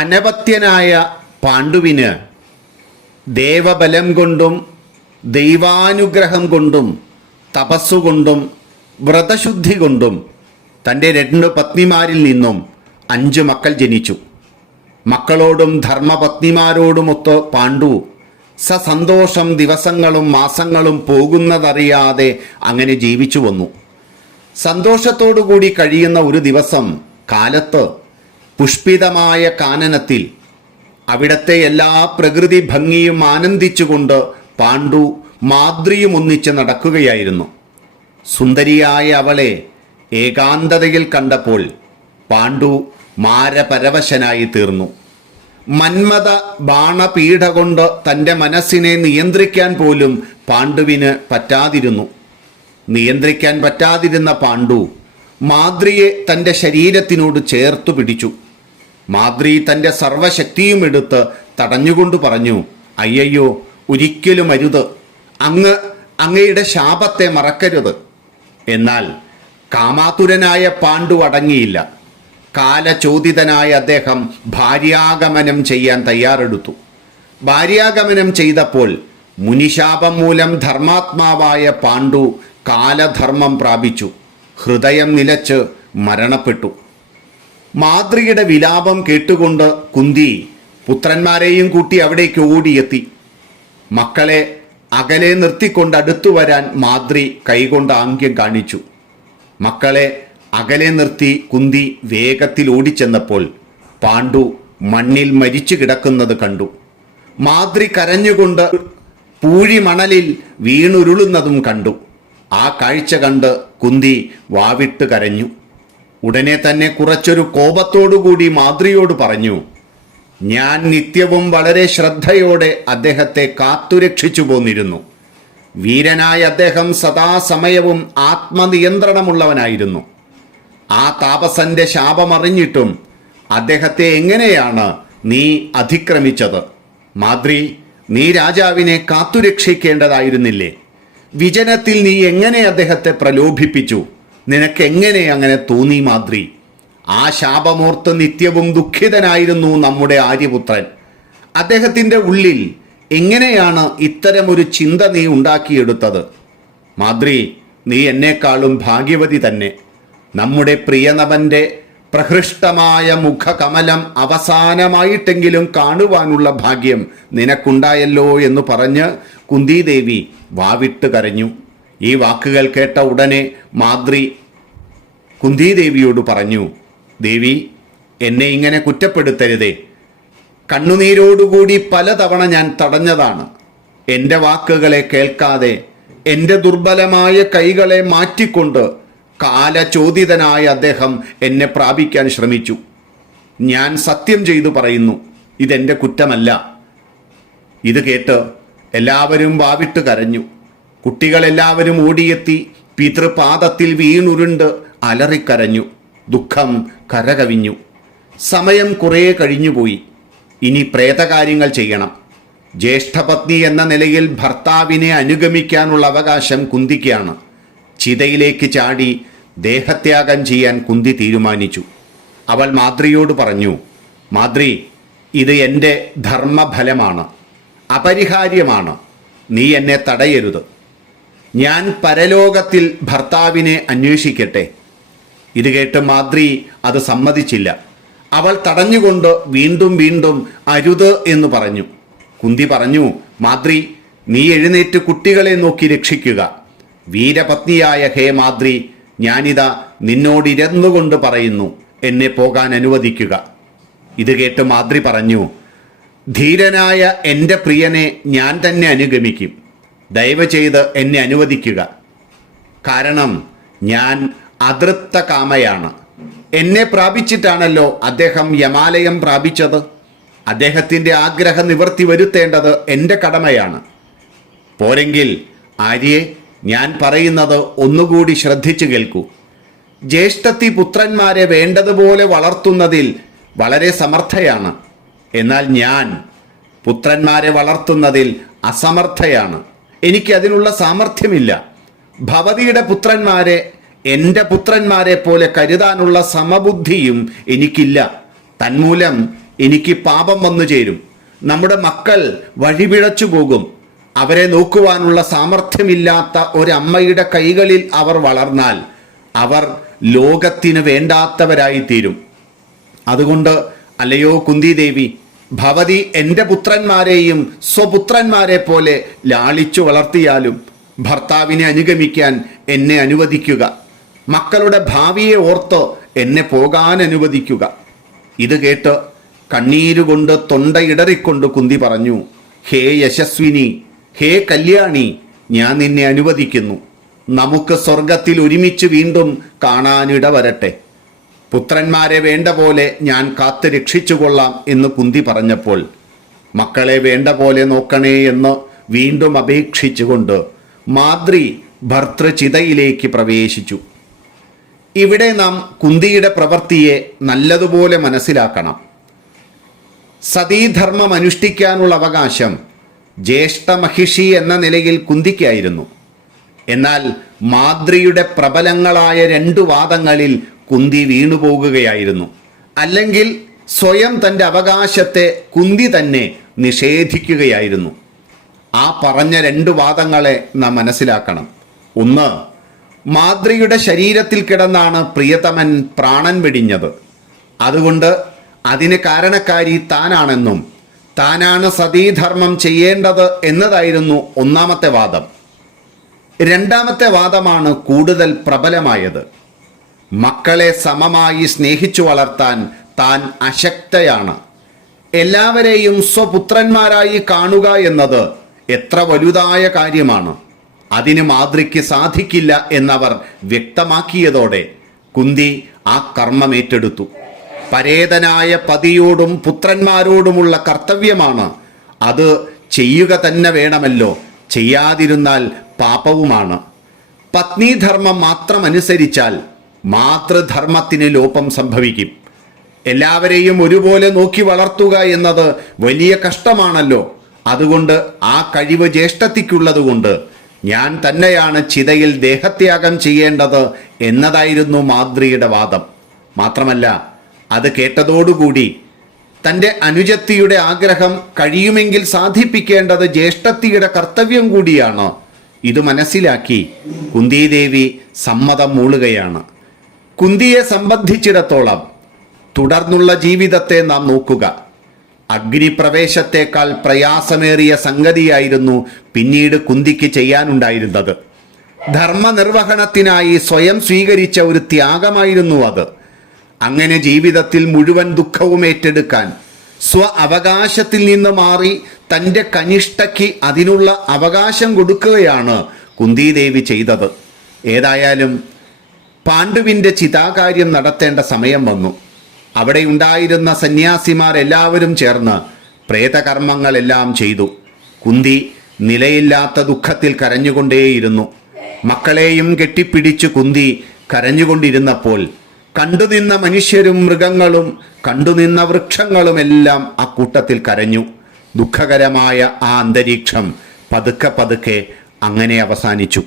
അനപത്യനായ പാണ്ഡുവിന് ദേവബലം കൊണ്ടും ദൈവാനുഗ്രഹം കൊണ്ടും തപസ്സുകൊണ്ടും വ്രതശുദ്ധി കൊണ്ടും തൻ്റെ 2 പത്നിമാരിൽ നിന്നും 5 മക്കൾ ജനിച്ചു. മക്കളോടും ധർമ്മപത്നിമാരോടുമൊത്ത് പാണ്ഡു സസന്തോഷം ദിവസങ്ങളും മാസങ്ങളും പോകുന്നതറിയാതെ അങ്ങനെ ജീവിച്ചു വന്നു. സന്തോഷത്തോടുകൂടി കഴിയുന്ന ഒരു ദിവസം കാലത്ത് പുഷ്പിതമായ കാനനത്തിൽ അവിടത്തെ എല്ലാ പ്രകൃതി ഭംഗിയും ആനന്ദിച്ചുകൊണ്ട് പാണ്ഡു മാദ്രിയും ഒന്നിച്ച് നടക്കുകയായിരുന്നു. സുന്ദരിയായ അവളെ ഏകാന്തതയിൽ കണ്ടപ്പോൾ പാണ്ഡു മാരപരവശനായി തീർന്നു. മന്മഥ ബാണപീഠ കൊണ്ട് തൻ്റെ മനസ്സിനെ നിയന്ത്രിക്കാൻ പോലും പാണ്ഡുവിന് പറ്റാതിരുന്നു. നിയന്ത്രിക്കാൻ പറ്റാതിരുന്ന പാണ്ഡു മാദ്രിയെ തൻ്റെ ശരീരത്തിനോട് ചേർത്തു പിടിച്ചു. മാദ്രി തൻ്റെ സർവശക്തിയും എടുത്ത് തടഞ്ഞുകൊണ്ട് പറഞ്ഞു, അയ്യയ്യോ, ഒരിക്കലും അരുത്, അങ്ങയുടെ ശാപത്തെ മറക്കരുത്. എന്നാൽ കാമാതുരനായ പാണ്ഡു അടങ്ങിയില്ല. കാലചോദിതനായ അദ്ദേഹം ഭാര്യാഗമനം ചെയ്യാൻ തയ്യാറെടുത്തു. ഭാര്യാഗമനം ചെയ്തപ്പോൾ മുനിശാപം മൂലം ധർമാത്മാവായ പാണ്ഡു കാലധർമ്മം പ്രാപിച്ചു. ഹൃദയം നിലച്ച് മരണപ്പെട്ടു. മാദ്രിയുടെ വിലാപം കേട്ടുകൊണ്ട് കുന്തി പുത്രന്മാരെയും കൂട്ടി അവിടേക്ക് ഓടിയെത്തി. മക്കളെ അകലെ നിർത്തിക്കൊണ്ട് അടുത്തു വരാൻ മാദ്രി കൈകൊണ്ട് ആംഗ്യം കാണിച്ചു. മക്കളെ അകലെ നിർത്തി കുന്തി വേഗത്തിൽ ഓടിച്ചെന്നപ്പോൾ പാണ്ഡു മണ്ണിൽ മരിച്ചു കിടക്കുന്നത് കണ്ടു. മാദ്രി കരഞ്ഞുകൊണ്ട് പൂഴിമണലിൽ വീണുരുളുന്നതും കണ്ടു. ആ കാഴ്ച കണ്ട് കുന്തി വാവിട്ട് കരഞ്ഞു. ഉടനെ തന്നെ കുറച്ചൊരു കോപത്തോടുകൂടി മാദ്രിയോട് പറഞ്ഞു, ഞാൻ നിത്യവും വളരെ ശ്രദ്ധയോടെ അദ്ദേഹത്തെ കാത്തുരക്ഷിച്ചു പോന്നിരുന്നു. വീരനായ അദ്ദേഹം സദാസമയവും ആത്മനിയന്ത്രണമുള്ളവനായിരുന്നു. ആ താപസന്റെ ശാപമറിഞ്ഞിട്ടും അദ്ദേഹത്തെ എങ്ങനെയാണ് നീ അതിക്രമിച്ചത്? മാദ്രി, നീ രാജാവിനെ കാത്തുരക്ഷിക്കേണ്ടതായിരുന്നില്ലേ? വിജനത്തിൽ നീ എങ്ങനെ അദ്ദേഹത്തെ പ്രലോഭിപ്പിച്ചു? നിനക്കെങ്ങനെ അങ്ങനെ തോന്നി മാദ്രി? ആ ശാപമോർത്ത് നിത്യവും ദുഃഖിതനായിരുന്നു നമ്മുടെ ആര്യപുത്രൻ. അദ്ദേഹത്തിൻ്റെ ഉള്ളിൽ എങ്ങനെയാണ് ഇത്തരമൊരു ചിന്ത നീ ഉണ്ടാക്കിയെടുത്തത്? മാദ്രി, നീ എന്നെക്കാളും ഭാഗ്യവതി തന്നെ. നമ്മുടെ പ്രിയനവൻ്റെ പ്രഹൃഷ്ടമായ മുഖകമലം അവസാനമായിട്ടെങ്കിലും കാണുവാനുള്ള ഭാഗ്യം നിനക്കുണ്ടായല്ലോ എന്ന് പറഞ്ഞ് കുന്തിദേവി വാവിട്ട് കരഞ്ഞു. ഈ വാക്കുകൾ കേട്ട ഉടനെ മാദ്രി കുന്തിദേവിയോട് പറഞ്ഞു, ദേവി, എന്നെ ഇങ്ങനെ കുറ്റപ്പെടുത്തരുതേ. കണ്ണുനീരോടുകൂടി പലതവണ ഞാൻ തടഞ്ഞതാണ്. എൻ്റെ വാക്കുകളെ കേൾക്കാതെ എൻ്റെ ദുർബലമായ കൈകളെ മാറ്റിക്കൊണ്ട് കാലചോദിതനായ അദ്ദേഹം എന്നെ പ്രാപിക്കാൻ ശ്രമിച്ചു. ഞാൻ സത്യം ചെയ്തു പറയുന്നു, ഇതെൻ്റെ കുറ്റമല്ല. ഇത് കേട്ട് എല്ലാവരും വാവിട്ട് കരഞ്ഞു. കുട്ടികളെല്ലാവരും ഓടിയെത്തി പിതൃപാദത്തിൽ വീണുരുണ്ട് അലറിക്കരഞ്ഞു. ദുഃഖം കരകവിഞ്ഞു. സമയം കുറേ കഴിഞ്ഞുപോയി. ഇനി പ്രേതകാര്യങ്ങൾ ചെയ്യണം. ജ്യേഷ്ഠപത്നി എന്ന നിലയിൽ ഭർത്താവിനെ അനുഗമിക്കാനുള്ള അവകാശം കുന്തിക്കാണ്. ചിതയിലേക്ക് ചാടി ദേഹത്യാഗം ചെയ്യാൻ കുന്തി തീരുമാനിച്ചു. അവൾ മാദ്രിയോട് പറഞ്ഞു, മാദ്രി, ഇത് എൻ്റെ ധർമ്മഫലമാണ്, അപരിഹാര്യമാണ്. നീ എന്നെ തടയരുത്. ഞാൻ പരലോകത്തിൽ ഭർത്താവിനെ അന്വേഷിക്കട്ടെ. ഇത് കേട്ട് മാദ്രി അത് സമ്മതിച്ചില്ല. അവൾ തടഞ്ഞുകൊണ്ട് വീണ്ടും വീണ്ടും അരുത് എന്ന് പറഞ്ഞു. കുന്തി പറഞ്ഞു, മാദ്രി, നീ എഴുന്നേറ്റ് കുട്ടികളെ നോക്കി രക്ഷിക്കുക. വീരപത്നിയായ ഹേ മാദ്രി, ഞാനിതാ നിന്നോടിരുന്നുകൊണ്ട് പറയുന്നു, എന്നെ പോകാൻ അനുവദിക്കുക. ഇത് കേട്ട് മാദ്രി പറഞ്ഞു, ധീരനായ എൻ്റെ പ്രിയനെ ഞാൻ തന്നെ അനുഗമിക്കും. ദയവ് ചെയ്ത് എന്നെ അനുവദിക്കുക. കാരണം ഞാൻ അതൃപ്ത കാമയാണ്. എന്നെ പ്രാപിച്ചിട്ടാണല്ലോ അദ്ദേഹം യമാലയം പ്രാപിച്ചത്. അദ്ദേഹത്തിൻ്റെ ആഗ്രഹ നിവൃത്തി വരുത്തേണ്ടത് എൻ്റെ കടമയാണ്. പോരെങ്കിൽ ആര്യെ, ഞാൻ പറയുന്നത് ഒന്നുകൂടി ശ്രദ്ധിച്ചു കേൾക്കൂ. ജ്യേഷ്ഠത്തി പുത്രന്മാരെ വേണ്ടതുപോലെ വളർത്തുന്നതിൽ വളരെ സമർത്ഥയാണ്. എന്നാൽ ഞാൻ പുത്രന്മാരെ വളർത്തുന്നതിൽ അസമർത്ഥയാണ്. എനിക്കതിനുള്ള സാമർഥ്യമില്ല. ഭവതിയുടെ പുത്രന്മാരെ എൻ്റെ പുത്രന്മാരെ പോലെ കരുതാനുള്ള സമബുദ്ധിയും എനിക്കില്ല. തന്മൂലം എനിക്ക് പാപം വന്നു ചേരും. നമ്മുടെ മക്കൾ വഴിപിഴച്ചു പോകും. അവരെ നോക്കുവാനുള്ള സാമർഥ്യമില്ലാത്ത ഒരമ്മയുടെ കൈകളിൽ അവർ വളർന്നാൽ അവർ ലോകത്തിന് വേണ്ടാത്തവരായിത്തീരും. അതുകൊണ്ട് അല്ലയോ കുന്തിദേവി, ഭവതി എൻ്റെ പുത്രന്മാരെയും സ്വപുത്രന്മാരെ പോലെ ലാളിച്ചു വളർത്തിയാലും ഭർത്താവിനെ അനുഗമിക്കാൻ എന്നെ അനുവദിക്കുക. മക്കളുടെ ഭാവിയെ ഓർത്ത് എന്നെ പോകാൻ അനുവദിക്കുക. ഇത് കേട്ട് കണ്ണീരുകൊണ്ട് തൊണ്ടയിടറിക്കൊണ്ട് കുന്തി പറഞ്ഞു, ഹേ യശസ്വിനി, ഹേ കല്യാണി, ഞാൻ നിന്നെ അനുവദിക്കുന്നു. നമുക്ക് സ്വർഗത്തിൽ ഒരുമിച്ച് വീണ്ടും കാണാനിട വരട്ടെ. പുത്രന്മാരെ വേണ്ട പോലെ ഞാൻ കാത്തു രക്ഷിച്ചുകൊള്ളാം എന്ന് കുന്തി പറഞ്ഞപ്പോൾ മക്കളെ വേണ്ട പോലെ നോക്കണേ എന്ന് വീണ്ടും അപേക്ഷിച്ചുകൊണ്ട് മാദ്രി ഭർതൃചിതയിലേക്ക് പ്രവേശിച്ചു. ഇവിടെ നാം കുന്തിയുടെ പ്രവൃത്തിയെ നല്ലതുപോലെ മനസ്സിലാക്കണം. സതീധർമ്മം അനുഷ്ഠിക്കാനുള്ള അവകാശം ജ്യേഷ്ഠ മഹിഷി എന്ന നിലയിൽ കുന്തിക്കായിരുന്നു. എന്നാൽ മാദ്രിയുടെ പ്രബലങ്ങളായ 2 വാദങ്ങളിൽ കുന്തി വീണുപോകുകയായിരുന്നു. അല്ലെങ്കിൽ സ്വയം തൻ്റെ അവകാശത്തെ കുന്തി തന്നെ നിഷേധിക്കുകയായിരുന്നു. ആ പറഞ്ഞ 2 വാദങ്ങളെ നാം മനസ്സിലാക്കണം. ഒന്ന്, മാദ്രിയുടെ ശരീരത്തിൽ കിടന്നാണ് പ്രിയതമൻ പ്രാണൻ വെടിഞ്ഞത്. അതുകൊണ്ട് അതിന് കാരണക്കാരി താനാണെന്നും താനാണ് സതീധർമ്മം ചെയ്യേണ്ടത് എന്നതായിരുന്നു ഒന്നാമത്തെ വാദം. രണ്ടാമത്തെ വാദമാണ് കൂടുതൽ പ്രബലമായത്. മക്കളെ സമമായി സ്നേഹിച്ചു വളർത്താൻ താൻ അശക്തയാണ്. എല്ലാവരെയും സ്വപുത്രന്മാരായി കാണുക എന്നത് എത്ര വലുതായ കാര്യമാണ്. അതിന് മാദ്രിക്ക് സാധിക്കില്ല എന്നവർ വ്യക്തമാക്കിയതോടെ കുന്തി ആ കർമ്മം ഏറ്റെടുത്തു. പരേതനായ പതിയോടും പുത്രന്മാരോടുമുള്ള കർത്തവ്യമാണ്. അത് ചെയ്യുക തന്നെ വേണമല്ലോ. ചെയ്യാതിരുന്നാൽ പാപവുമാണ്. പത്നീധർമ്മം മാത്രം അനുസരിച്ചാൽ മാതൃധർമ്മത്തിന് ലോപം സംഭവിക്കും. എല്ലാവരെയും ഒരുപോലെ നോക്കി വളർത്തുക എന്നത് വലിയ കഷ്ടമാണല്ലോ. അതുകൊണ്ട് ആ കഴിവ് ജ്യേഷ്ഠത്തിക്കുള്ളതുകൊണ്ട് ഞാൻ തന്നെയാണ് ചിതയിൽ ദേഹത്യാഗം ചെയ്യേണ്ടത് എന്നതായിരുന്നു മാദ്രിയുടെ വാദം. മാത്രമല്ല, അത് കേട്ടതോടുകൂടി തൻ്റെ അനുജത്തിയുടെ ആഗ്രഹം കഴിയുമെങ്കിൽ സാധിപ്പിക്കേണ്ടത് ജ്യേഷ്ഠത്തിയുടെ കർത്തവ്യം കൂടിയാണ്. ഇത് മനസ്സിലാക്കി കുന്തിദേവി സമ്മതം മൂളുകയാണ്. കുന്തിയെ സംബന്ധിച്ചിടത്തോളം തുടർന്നുള്ള ജീവിതത്തെ നാം നോക്കുക. അഗ്നിപ്രവേശത്തേക്കാൾ പ്രയാസമേറിയ സംഗതിയായിരുന്നു പിന്നീട് കുന്തിക്ക് ചെയ്യാനുണ്ടായിരുന്നത്. ധർമ്മനിർവഹണത്തിനായി സ്വയം സ്വീകരിച്ച ഒരു ത്യാഗമായിരുന്നു അത്. അങ്ങനെ ജീവിതത്തിൽ മുഴുവൻ ദുഃഖവും ഏറ്റെടുക്കാൻ സ്വ അവകാശത്തിൽ നിന്ന് മാറി തൻ്റെ കനിഷ്ഠയ്ക്ക് അതിനുള്ള അവകാശം കൊടുക്കുകയാണ് കുന്തിദേവി ചെയ്തത്. ഏതായാലും പാണ്ഡുവിൻ്റെ ചിതാകാര്യം നടത്തേണ്ട സമയം വന്നു. അവിടെ ഉണ്ടായിരുന്ന സന്യാസിമാർ എല്ലാവരും ചേർന്ന് പ്രേതകർമ്മങ്ങളെല്ലാം ചെയ്തു. കുന്തി നിലയില്ലാത്ത ദുഃഖത്തിൽ കരഞ്ഞുകൊണ്ടേയിരുന്നു. മക്കളെയും കെട്ടിപ്പിടിച്ചു കുന്തി കരഞ്ഞുകൊണ്ടിരുന്നപ്പോൾ കണ്ടുനിന്ന മനുഷ്യരും മൃഗങ്ങളും കണ്ടുനിന്ന വൃക്ഷങ്ങളുമെല്ലാം ആ കൂട്ടത്തിൽ കരഞ്ഞു. ദുഃഖകരമായ ആ അന്തരീക്ഷം പതുക്കെ പതുക്കെ അങ്ങനെ അവസാനിച്ചു.